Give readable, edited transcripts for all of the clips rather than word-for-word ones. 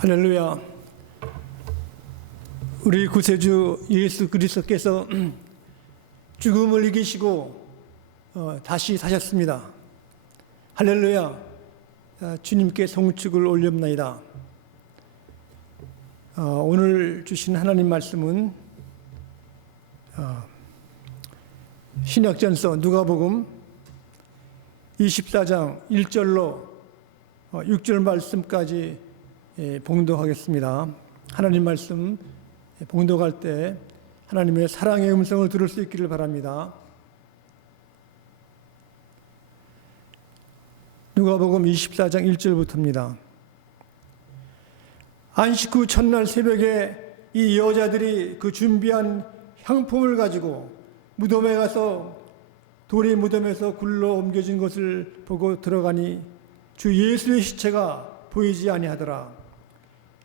할렐루야. 우리 구세주 예수 그리스도께서 죽음을 이기시고 다시 사셨습니다. 할렐루야. 주님께 송축을 올렵나이다. 오늘 주신 하나님 말씀은 신약전서 누가복음 24장 1절로 6절 말씀까지 봉독하겠습니다. 하나님 말씀 봉독할 때 하나님의 사랑의 음성을 들을 수 있기를 바랍니다. 누가복음 24장 1절부터입니다. 안식 후 첫날 새벽에 이 여자들이 그 준비한 향품을 가지고 무덤에 가서 돌이 무덤에서 굴러 옮겨진 것을 보고 들어가니 주 예수의 시체가 보이지 아니하더라.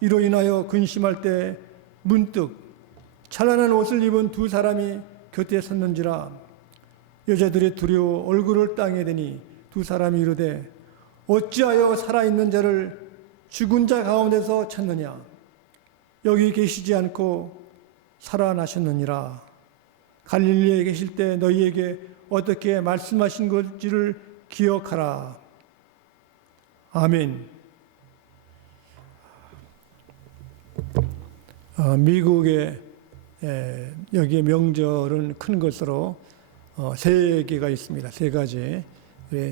이로 인하여 근심할 때 문득 찬란한 옷을 입은 두 사람이 곁에 섰는지라. 여자들이 두려워 얼굴을 땅에 대니 두 사람이 이르되 어찌하여 살아있는 자를 죽은 자 가운데서 찾느냐. 여기 계시지 않고 살아나셨느니라. 갈릴리에 계실 때 너희에게 어떻게 말씀하신 것지를 기억하라. 아멘. 미국의 여기에 명절은 큰 것으로 세 개가 있습니다. 세 가지.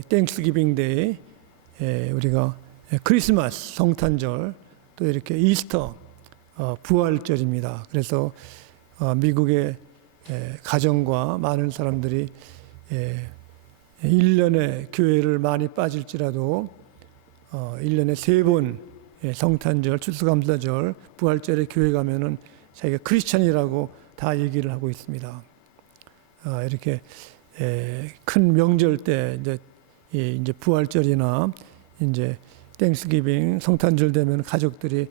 땡스기빙 데이, 우리가 크리스마스 성탄절, 또 이렇게 이스터 부활절입니다. 그래서 미국의 가정과 많은 사람들이 1년에 교회를 많이 빠질지라도 1년에 3번 성탄절, 추수감사절, 부활절에 교회 가면은 자기가 크리스찬이라고 다 얘기를 하고 있습니다. 이렇게 큰 명절 때 이제 부활절이나 이제 땡스기빙 성탄절 되면 가족들이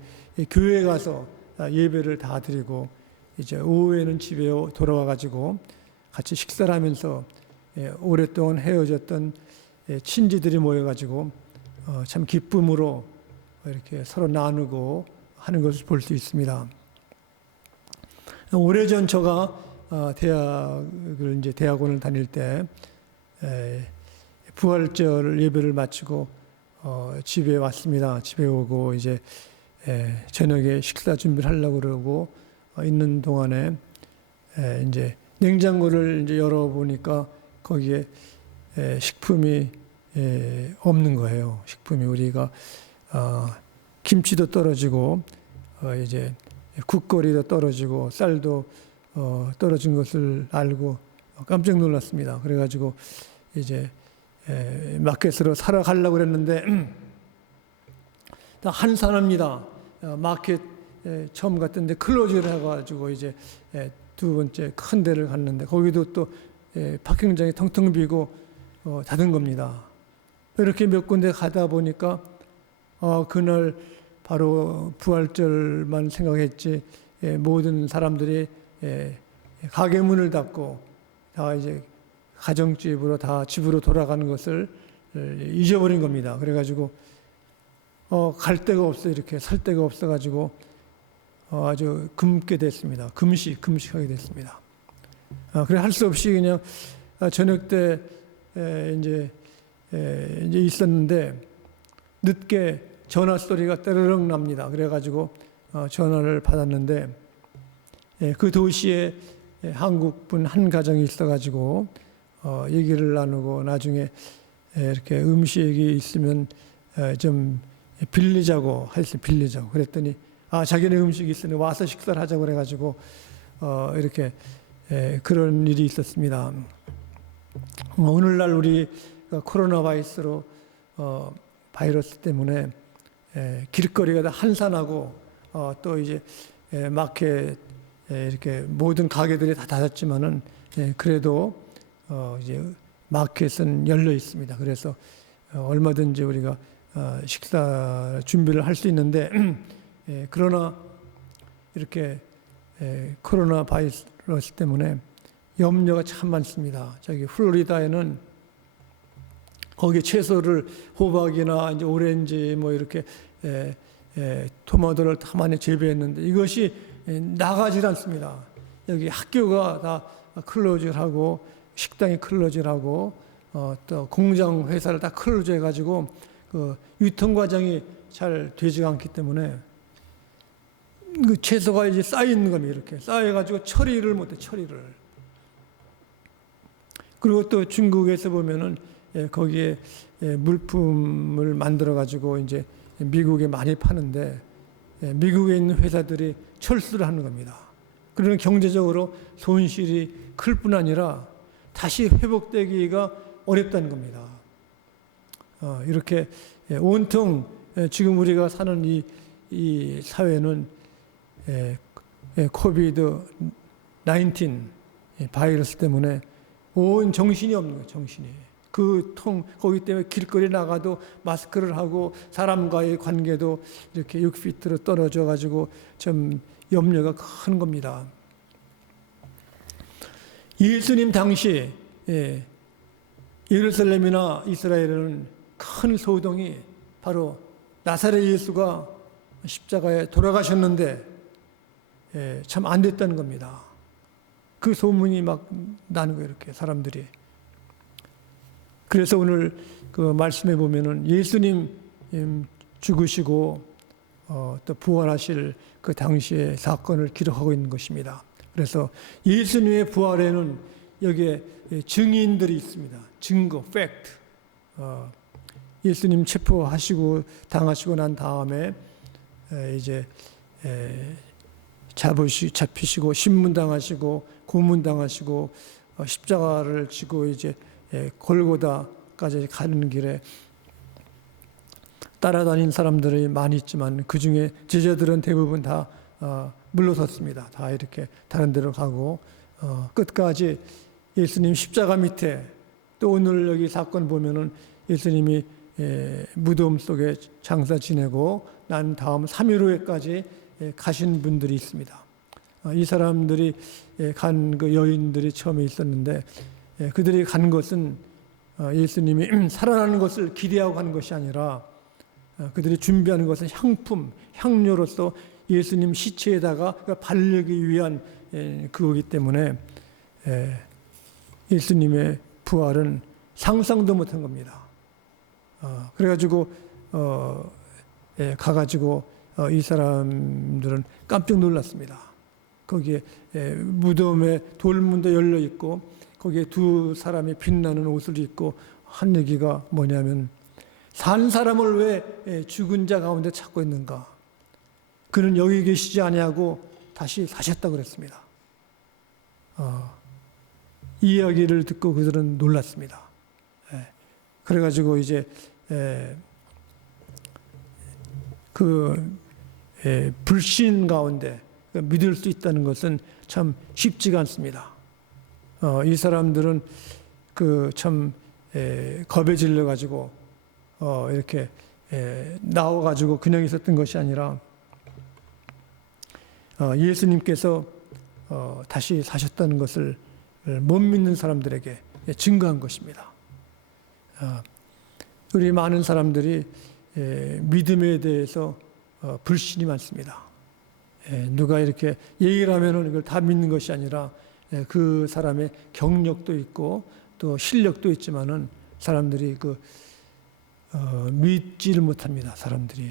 교회에 가서 예배를 다 드리고 이제 오후에는 집에 돌아와 가지고 같이 식사를 하면서 오랫동안 헤어졌던 친지들이 모여 가지고 참 기쁨으로 이렇게 서로 나누고 하는 것을 볼 수 있습니다. 오래전 제가 대학원을 다닐 때 부활절 예배를 마치고 집에 왔습니다. 집에 오고 이제 저녁에 식사 준비를 하려고 그러고 있는 동안에 이제 냉장고를 이제 열어보니까 거기에 식품이 없는 거예요. 식품이 우리가 김치도 떨어지고 이제 국거리도 떨어지고 쌀도 떨어진 것을 알고 깜짝 놀랐습니다. 그래가지고 이제 마켓으로 사러 가려고 그랬는데 다 한산합니다. 마켓 처음 갔던데 클로즈를 해가지고 이제 두 번째 큰 데를 갔는데 거기도 또 파킹장이 텅텅 비고 닫은 겁니다. 이렇게 몇 군데 가다 보니까 그날 바로 부활절만 생각했지 모든 사람들이 가게 문을 닫고 다 이제 가정집으로 다 집으로 돌아가는 것을 잊어버린 겁니다. 그래가지고 갈 데가 없어 이렇게 살 데가 없어가지고 아주 굶게 됐습니다. 금식하게 됐습니다. 그래 할 수 없이 그냥 저녁 때 이제 있었는데 늦게 전화 소리가 따르릉 납니다. 그래가지고 전화를 받았는데 그 도시에 한국분 한 가정이 있어가지고 얘기를 나누고 나중에 이렇게 음식이 있으면 좀 빌리자고 해서 빌리자고 그랬더니 자기네 음식이 있으니 와서 식사를 하자고 그래가지고 이렇게 그런 일이 있었습니다. 오늘날 우리 코로나 바이러스 때문에 길거리가 다 한산하고 또 이제 마켓 이렇게 모든 가게들이 다 닫았지만은 그래도 이제 마켓은 열려 있습니다. 그래서 얼마든지 우리가 식사 준비를 할 수 있는데 그러나 이렇게 코로나 바이러스 때문에 염려가 참 많습니다. 저기 플로리다에는 거기 채소를 호박이나 이제 오렌지 뭐 이렇게 토마토를 다 많이 재배했는데 이것이 나가질 않습니다. 여기 학교가 다 클로즈를 하고 식당이 클로즈를 하고 또 공장 회사를 다 클로즈 해가지고 그 유통 과정이 잘 되지 않기 때문에 그 채소가 이제 쌓여 있는 겁니다. 이렇게 쌓여가지고 처리를 못해, 처리를. 그리고 또 중국에서 보면은 거기에 물품을 만들어 가지고 이제 미국에 많이 파는데 미국에 있는 회사들이 철수를 하는 겁니다. 그러는 경제적으로 손실이 클 뿐 아니라 다시 회복되기가 어렵다는 겁니다. 이렇게 온통 지금 우리가 사는 이 사회는 코비드 19 바이러스 때문에 온 정신이 없는 거예요. 정신이. 거기 때문에 길거리 나가도 마스크를 하고 사람과의 관계도 이렇게 6피트로 떨어져 가지고 좀 염려가 큰 겁니다. 예수님 당시 예루살렘이나 이스라엘은 큰 소동이 바로 나사렛 예수가 십자가에 돌아가셨는데 참 안 됐다는 겁니다. 그 소문이 막 나는 거예요. 이렇게 사람들이. 그래서 오늘 그 말씀에 보면은 예수님 죽으시고 또 부활하실 그 당시의 사건을 기록하고 있는 것입니다. 그래서 예수님의 부활에는 여기에 증인들이 있습니다. 증거, 팩트. 예수님 체포하시고 당하시고 난 다음에 이제 잡히시고 신문당하시고 고문당하시고 십자가를 지고 이제 골고다까지 가는 길에 따라다닌 사람들이 많이 있지만 그 중에 제자들은 대부분 다 물러섰습니다. 다 이렇게 다른 데로 가고 끝까지 예수님 십자가 밑에 또 오늘 여기 사건 보면은 예수님이 무덤 속에 장사 지내고 난 다음 3일 후에까지 가신 분들이 있습니다. 이 사람들이 간 그 여인들이 처음에 있었는데 그들이 간 것은 예수님이 살아나는 것을 기대하고 가는 것이 아니라 그들이 준비하는 것은 향품, 향료로서 예수님 시체에다가 바르기 위한 그거기 때문에 예수님의 부활은 상상도 못한 겁니다. 그래가지고 가가지고 이 사람들은 깜짝 놀랐습니다. 거기에 무덤에 돌문도 열려 있고 거기에 두 사람이 빛나는 옷을 입고 한 얘기가 뭐냐면 산 사람을 왜 죽은 자 가운데 찾고 있는가? 그는 여기 계시지 아니하고 다시 사셨다고 그랬습니다. 이 이야기를 듣고 그들은 놀랐습니다. 그래가지고 이제 불신 가운데 믿을 수 있다는 것은 참 쉽지가 않습니다. 이 사람들은 참 겁에 질려 가지고 이렇게 나와 가지고 그냥 있었던 것이 아니라 예수님께서 다시 사셨다는 것을 못 믿는 사람들에게 증거한 것입니다. 우리 많은 사람들이 믿음에 대해서 불신이 많습니다. 누가 이렇게 얘기를 하면은 이걸 다 믿는 것이 아니라 그 사람의 경력도 있고 또 실력도 있지만은 사람들이 믿지를 못합니다. 사람들이.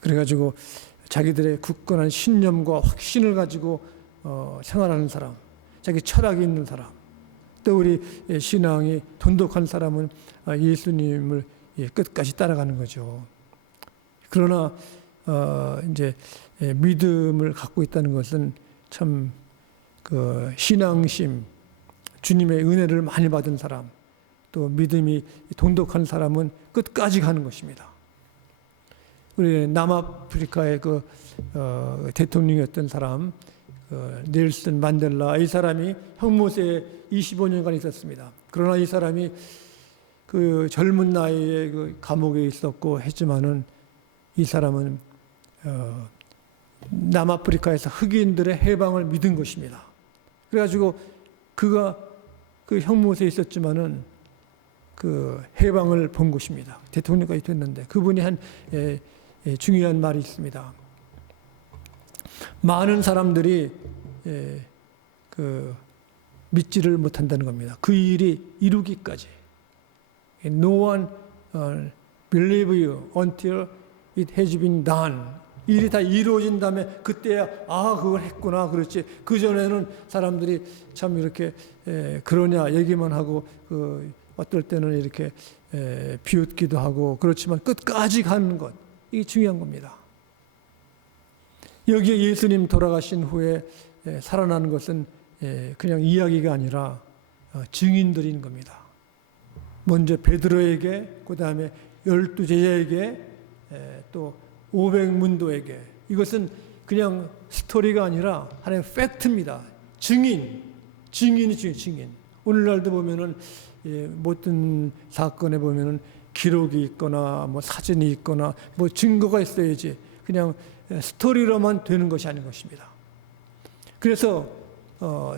그래가지고 자기들의 굳건한 신념과 확신을 가지고 생활하는 사람, 자기 철학이 있는 사람, 또 우리 신앙이 돈독한 사람은 예수님을 끝까지 따라가는 거죠. 그러나 이제 믿음을 갖고 있다는 것은 참 신앙심, 주님의 은혜를 많이 받은 사람, 또 믿음이 돈독한 사람은 끝까지 가는 것입니다. 우리 남아프리카의 대통령이었던 사람, 넬슨 만델라, 이 사람이 형무소에 25년간 있었습니다. 그러나 이 사람이 젊은 나이에 감옥에 있었고 했지만은 이 사람은 남아프리카에서 흑인들의 해방을 믿은 것입니다. 그래가지고 그가 형무소에 있었지만은 해방을 본 것입니다. 대통령까지 됐는데 그분이 한 중요한 말이 있습니다. 많은 사람들이 믿지를 못한다는 겁니다. 그 일이 이루기까지. No one believe you until it has been done. 일이 다 이루어진 다음에 그때야 그걸 했구나 그렇지. 그 전에는 사람들이 참 이렇게 그러냐 얘기만 하고 어떨 때는 이렇게 비웃기도 하고 그렇지만 끝까지 가는 것 이게 중요한 겁니다. 여기에 예수님 돌아가신 후에 살아나는 것은 그냥 이야기가 아니라 증인들인 겁니다. 먼저 베드로에게, 그 다음에 12제자에게, 또 500문도에게. 이것은 그냥 스토리가 아니라 하나의 팩트입니다. 증인이죠, 증인. 오늘날도 보면은 모든 사건에 보면은 기록이 있거나 뭐 사진이 있거나 뭐 증거가 있어야지 그냥 스토리로만 되는 것이 아닌 것입니다. 그래서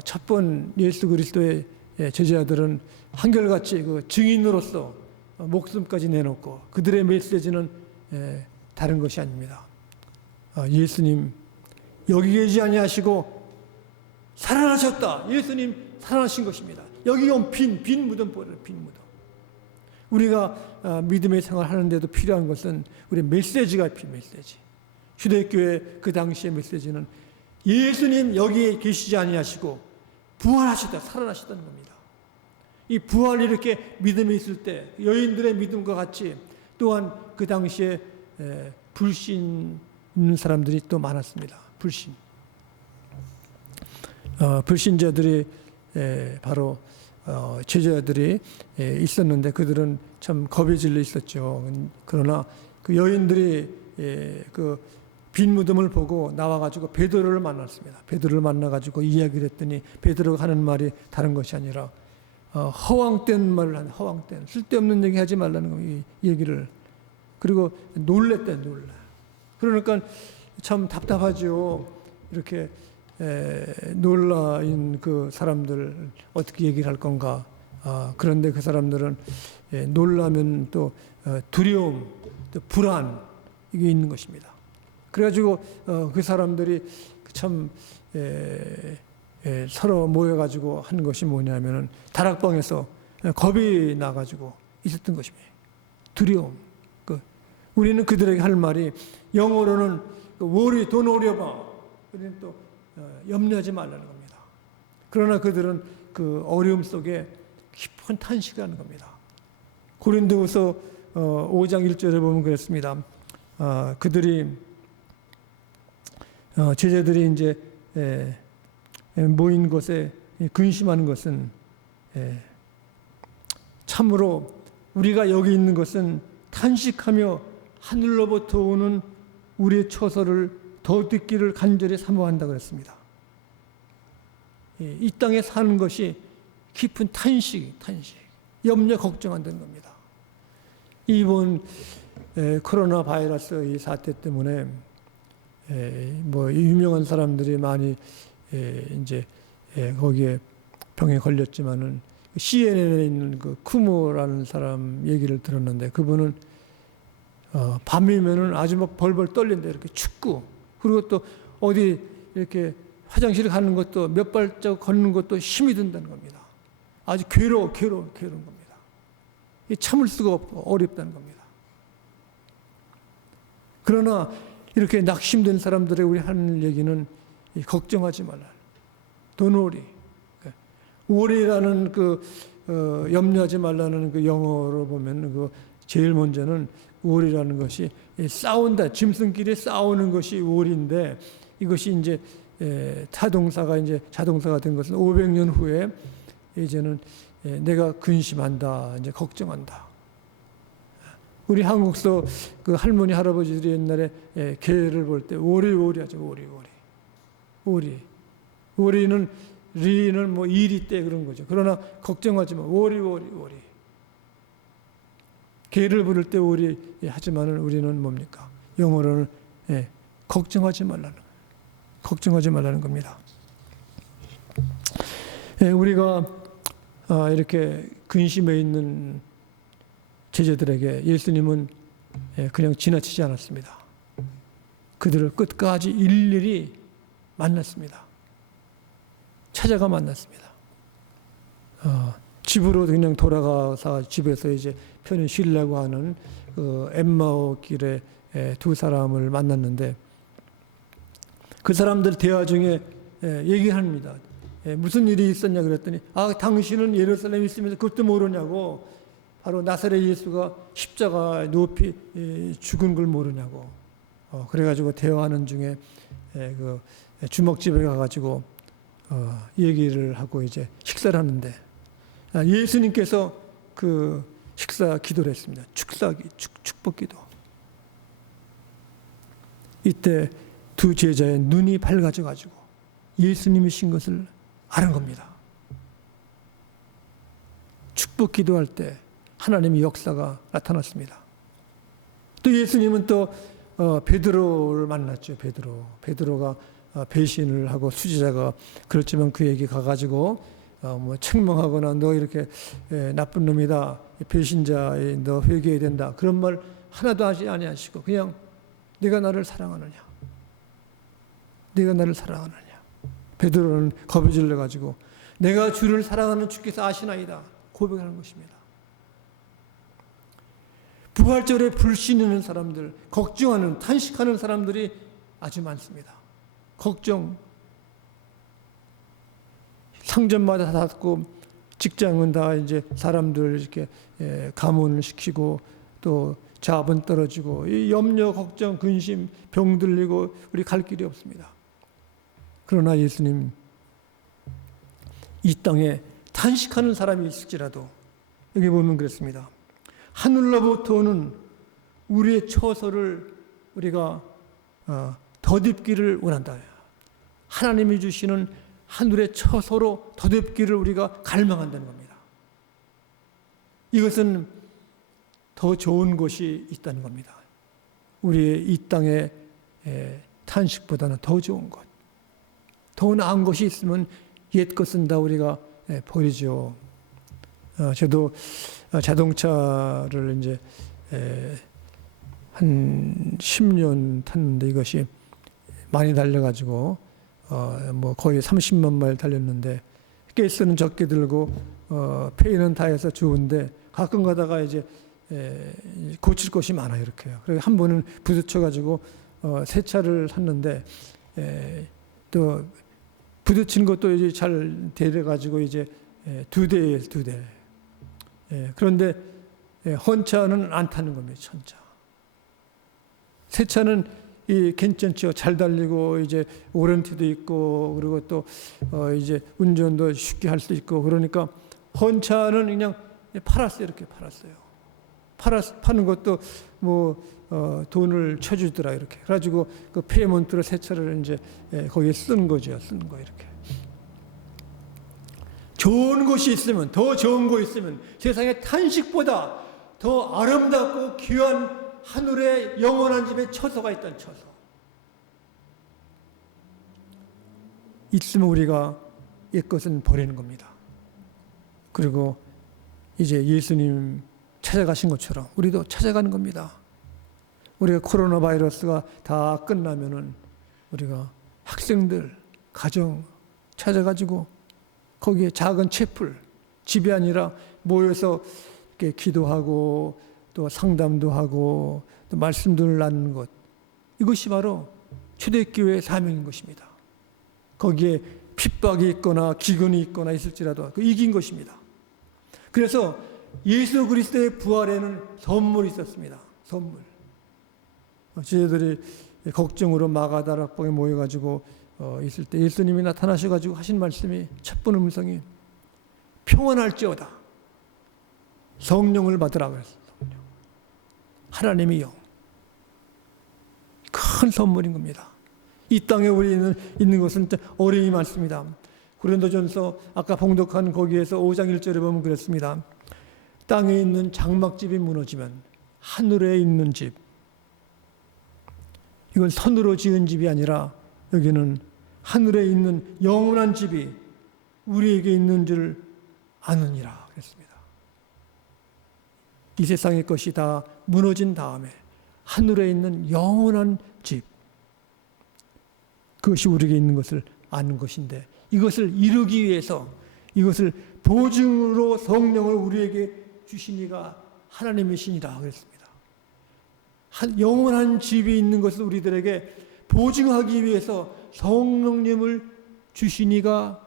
첫 번 예수 그리스도의 제자들은 한결같이 그 증인으로서 목숨까지 내놓고 그들의 메시지는 다른 것이 아닙니다. 예수님 여기 계시지 아니하시고 살아나셨다. 예수님 살아나신 것입니다. 여기 온 빈 무덤 보라. 빈 무덤. 우리가 믿음의 생활하는데도 필요한 것은 우리 메시지가 메시지. 휴대교회 그 당시의 메시지는 예수님 여기에 계시지 아니하시고 부활하셨다. 살아나셨다는 겁니다. 이 부활이 이렇게 믿음이 있을 때 여인들의 믿음과 같이 또한 그 당시에 불신 있는 사람들이 또 많았습니다. 불신자들이 바로 제자들이 있었는데 그들은 참 겁에 질려 있었죠. 그러나 그 여인들이 그 빈 무덤을 보고 나와가지고 베드로를 만났습니다. 베드로를 만나가지고 이야기를 했더니 베드로가 하는 말이 다른 것이 아니라 허황된 말을 하는 허황된 쓸데없는 얘기 하지 말라는 거, 이 얘기를. 그리고 놀라. 그러니까 참 답답하죠. 이렇게 놀라인 그 사람들 어떻게 얘기를 할 건가. 그런데 그 사람들은 놀라면 또 두려움, 또 불안 이게 있는 것입니다. 그래가지고 그 사람들이 참 서로 모여가지고 하는 것이 뭐냐면은 다락방에서 겁이 나가지고 있었던 것입니다. 두려움. 우리는 그들에게 할 말이 영어로는 worry, don't worry about. 우리는 또 염려하지 말라는 겁니다. 그러나 그들은 그 어려움 속에 깊은 탄식을 하는 겁니다. 고린도후서 5장 1절에 보면 그랬습니다. 그들이 제자들이 이제 모인 곳에 근심하는 것은 참으로 우리가 여기 있는 것은 탄식하며 하늘로부터 오는 우리의 처소를 더 듣기를 간절히 사모한다 그랬습니다. 이 땅에 사는 것이 깊은 탄식, 염려, 걱정한다는 겁니다. 이번 코로나 바이러스 이 사태 때문에 뭐 유명한 사람들이 많이 이제 거기에 병에 걸렸지만은 CNN에 있는 그 쿠모라는 사람 얘기를 들었는데 그분은 밤이면은 아주 막 벌벌 떨린다 이렇게 춥고 그리고 또 어디 이렇게 화장실 가는 것도 몇 발자국 걷는 것도 힘이 든다는 겁니다. 아주 괴로운 겁니다. 참을 수가 없고 어렵다는 겁니다. 그러나 이렇게 낙심된 사람들의 우리 하는 얘기는 걱정하지 말라. Don't worry. worry라는 그 염려하지 말라는 그 영어로 보면 그 제일 먼저는 worry라는 것이 싸운다. 짐승끼리 싸우는 것이 worry인데 이것이 이제 타동사가 이제 자동사가 된 것은 500년 후에 이제는 내가 근심한다. 이제 걱정한다. 우리 한국서 그 할머니 할아버지들이 옛날에 개를 볼 때 오리 하죠. 오리. 오리는 리는 뭐 일이 때 그런 거죠. 그러나 걱정하지 마. 오리. 개를 부를 때 오리 하지만은 우리는 뭡니까? 영어로는 걱정하지 말라는 겁니다. 우리가 이렇게 근심해 있는 제자들에게 예수님은 그냥 지나치지 않았습니다. 그들을 끝까지 일일이 만났습니다. 찾아가 만났습니다. 집으로 그냥 돌아가서 집에서 이제 편히 쉬려고 하는 그 엠마오 길에 두 사람을 만났는데 그 사람들 대화 중에 얘기를 합니다. 무슨 일이 있었냐 그랬더니 당신은 예루살렘에 있으면서 그것도 모르냐고, 바로 나사렛 예수가 십자가에 높이 죽은 걸 모르냐고. 그래가지고 대화하는 중에 그 주먹집에 가가지고 얘기를 하고 이제 식사를 하는데 예수님께서 그 식사 기도를 했습니다. 축복 기도. 이때 두 제자의 눈이 밝아져가지고 예수님이신 것을 아는 겁니다. 축복 기도할 때 하나님의 역사가 나타났습니다. 또 예수님은 또 베드로를 만났죠. 베드로가 배신을 하고 수지자가 그렇지만 그에게 가가지고 뭐 책망하거나 너 이렇게 나쁜 놈이다, 배신자에 너 회개해야 된다, 그런 말 하나도 하지 아니하시고 그냥 네가 나를 사랑하느냐, 네가 나를 사랑하느냐. 베드로는 겁을 질러 가지고 내가 주를 사랑하는 주께서 아시나이다 고백하는 것입니다. 부활절에 불신하는 사람들, 걱정하는, 탄식하는 사람들이 아주 많습니다. 걱정, 상점마다 닫고 직장은 다 이제 사람들 이렇게 가문을 시키고 또 자본 떨어지고 이 염려, 걱정, 근심, 병 들리고 우리 갈 길이 없습니다. 그러나 예수님 이 땅에 탄식하는 사람이 있을지라도 여기 보면 그랬습니다. 하늘로부터 오는 우리의 처소를 우리가 덧입기를 원한다. 하나님이 주시는 하늘의 처소로 덧입기를 우리가 갈망한다는 겁니다. 이것은 더 좋은 곳이 있다는 겁니다. 우리의 이 땅의 탄식보다는 더 좋은 것, 더 나은 것이 있으면 옛 것은 다 우리가 버리죠. 저도 자동차를 이제 한 10년 탔는데 이것이 많이 달려가지고 뭐 거의 30만 마일 달렸는데 가스는 적게 들고 페이는 다 해서 좋은데 가끔 가다가 이제 고칠 것이 많아요. 이렇게요. 그래서 한 번은 부딪혀가지고 새 차를 샀는데 또 부딪힌 것도 이제 잘 데려가지고 이제 두 대. 그런데 헌차는 안 타는 겁니다. 천차. 새 차는 괜찮죠. 잘 달리고 이제 오런티도 있고 그리고 또 이제 운전도 쉽게 할 수 있고 그러니까 헌차는 그냥 팔았어요. 이렇게 팔았어요. 파는 것도 뭐 돈을 쳐주더라 이렇게. 그래가지고 그 페이먼트로 새 차를 이제 거기에 쓴 거죠. 쓴 거 이렇게. 좋은 곳이 있으면, 더 좋은 곳이 있으면 세상의 탄식보다 더 아름답고 귀한 하늘의 영원한 집에 처소가 있다는 처소. 있으면 우리가 옛것은 버리는 겁니다. 그리고 이제 예수님 찾아가신 것처럼 우리도 찾아가는 겁니다. 우리가 코로나 바이러스가 다 끝나면은 우리가 학생들, 가정 찾아가지고 거기에 작은 채플, 집이 아니라 모여서 이렇게 기도하고 또 상담도 하고 또 말씀들을 나누는 것, 이것이 바로 초대교회의 사명인 것입니다. 거기에 핍박이 있거나 기근이 있거나 있을지라도 그 이긴 것입니다. 그래서 예수 그리스도의 부활에는 선물이 있었습니다. 선물. 저희들이 걱정으로 마가다락방에 모여가지고 있을 때 예수님이 나타나셔가지고 하신 말씀이 첫 번째 음성이 평안할지어다. 성령을 받으라 그랬어요. 성령. 하나님의 영. 큰 선물인 겁니다. 이 땅에 우리는 있는 것은 어려움이 많습니다. 고린도전서 아까 봉독한 거기에서 5장 1절에 보면 그랬습니다. 땅에 있는 장막집이 무너지면 하늘에 있는 집, 이건 손으로 지은 집이 아니라 여기는 하늘에 있는 영원한 집이 우리에게 있는 줄 아느니라 그랬습니다. 이 세상의 것이 다 무너진 다음에 하늘에 있는 영원한 집, 그것이 우리에게 있는 것을 아는 것인데, 이것을 이루기 위해서 이것을 보증으로 성령을 우리에게 주신 이가 하나님이시니라 그랬습니다. 영원한 집이 있는 것을 우리들에게 보증하기 위해서 성령님을 주신 이가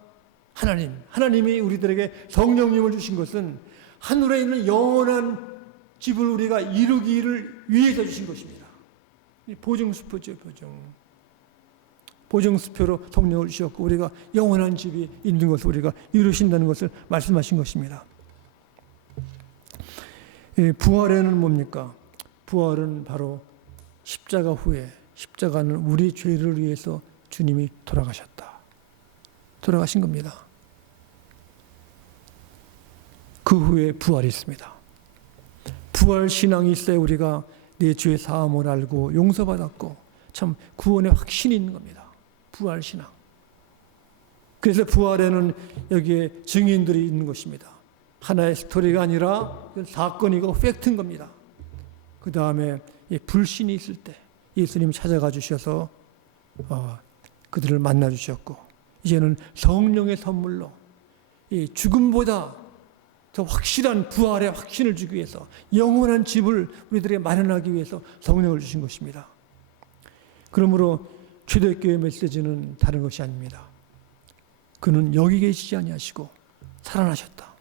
하나님이 우리들에게 성령님을 주신 것은 하늘에 있는 영원한 집을 우리가 이루기를 위해서 주신 것입니다. 보증수표죠, 보증수표로 성령을 주셨고 우리가 영원한 집이 있는 것을 우리가 이루신다는 것을 말씀하신 것입니다. 부활에는 뭡니까? 부활은 바로 십자가 후에, 십자가는 우리 죄를 위해서 주님이 돌아가신 겁니다. 그 후에 부활이 있습니다. 부활 신앙이 있어야 우리가 내 죄의 사함을 알고 용서받았고 참 구원의 확신이 있는 겁니다. 부활 신앙. 그래서 부활에는 여기에 증인들이 있는 것입니다. 하나의 스토리가 아니라 사건이고 팩트인 겁니다. 그 다음에 불신이 있을 때 예수님이 찾아가 주셔서 그들을 만나 주셨고, 이제는 성령의 선물로 이 죽음보다 더 확실한 부활의 확신을 주기 위해서 영원한 집을 우리들에게 마련하기 위해서 성령을 주신 것입니다. 그러므로 초대교회 메시지는 다른 것이 아닙니다. 그는 여기 계시지 아니하시고 살아나셨다.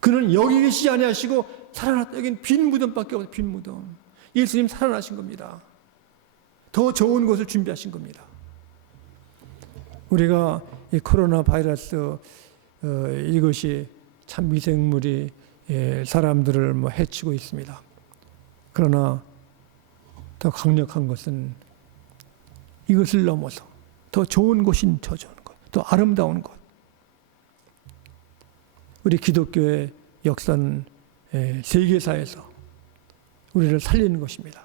그는 여기 계시지 아니하시고 살아났다. 여기는 빈 무덤밖에 없어요. 빈 무덤. 예수님 살아나신 겁니다. 더 좋은 것을 준비하신 겁니다. 우리가 이 코로나 바이러스 이것이 참 미생물이 사람들을 해치고 있습니다. 그러나 더 강력한 것은 이것을 넘어서 더 좋은 것인 더 좋은 것, 더 아름다운 것. 우리 기독교의 역사는 세계사에서 우리를 살리는 것입니다.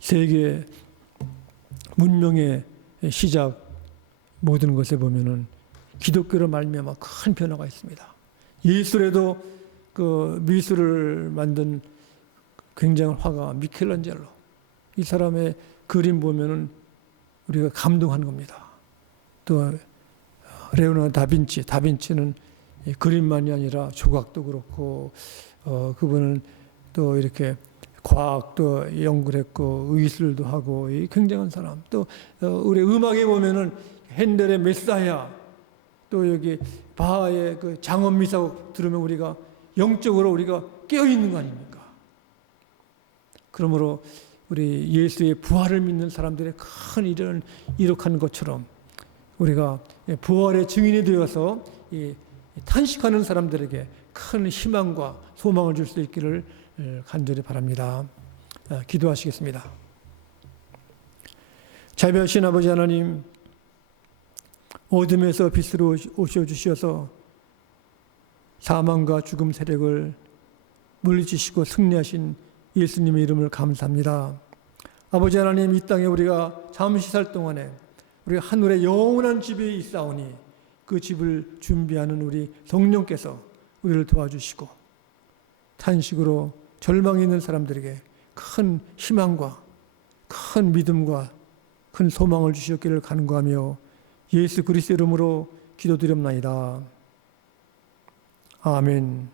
세계 문명의 시작 모든 것에 보면은 기독교로 말미암아 큰 변화가 있습니다. 예술에도 그 미술을 만든 굉장한 화가 미켈란젤로, 이 사람의 그림 보면은 우리가 감동하는 겁니다. 또 레오나르도 다빈치는 그림만이 아니라 조각도 그렇고 그분은 또 이렇게 과학도 연구를 했고 의술도 하고 굉장한 사람. 또 우리 음악에 보면은 핸델의 메사야, 또 여기 바하의 그 장엄미사곡 들으면 우리가 영적으로 우리가 깨어 있는 거 아닙니까? 그러므로 우리 예수의 부활을 믿는 사람들의 큰 일을 이룩한 것처럼 우리가 부활의 증인이 되어서 탄식하는 사람들에게 큰 희망과 소망을 줄 수 있기를 간절히 바랍니다. 기도하시겠습니다. 자비하신 아버지 하나님, 어둠에서 빛으로 오셔주셔서 사망과 죽음 세력을 물리치시고 승리하신 예수님의 이름을 감사합니다. 아버지 하나님, 이 땅에 우리가 잠시 살 동안에 우리가 하늘에 영원한 집이 있사오니 그 집을 준비하는 우리 성령께서 우리를 도와주시고 탄식으로 절망이 있는 사람들에게 큰 희망과 큰 믿음과 큰 소망을 주셨기를 간구하며 예수 그리스도 이름으로 기도드립나이다. 아멘.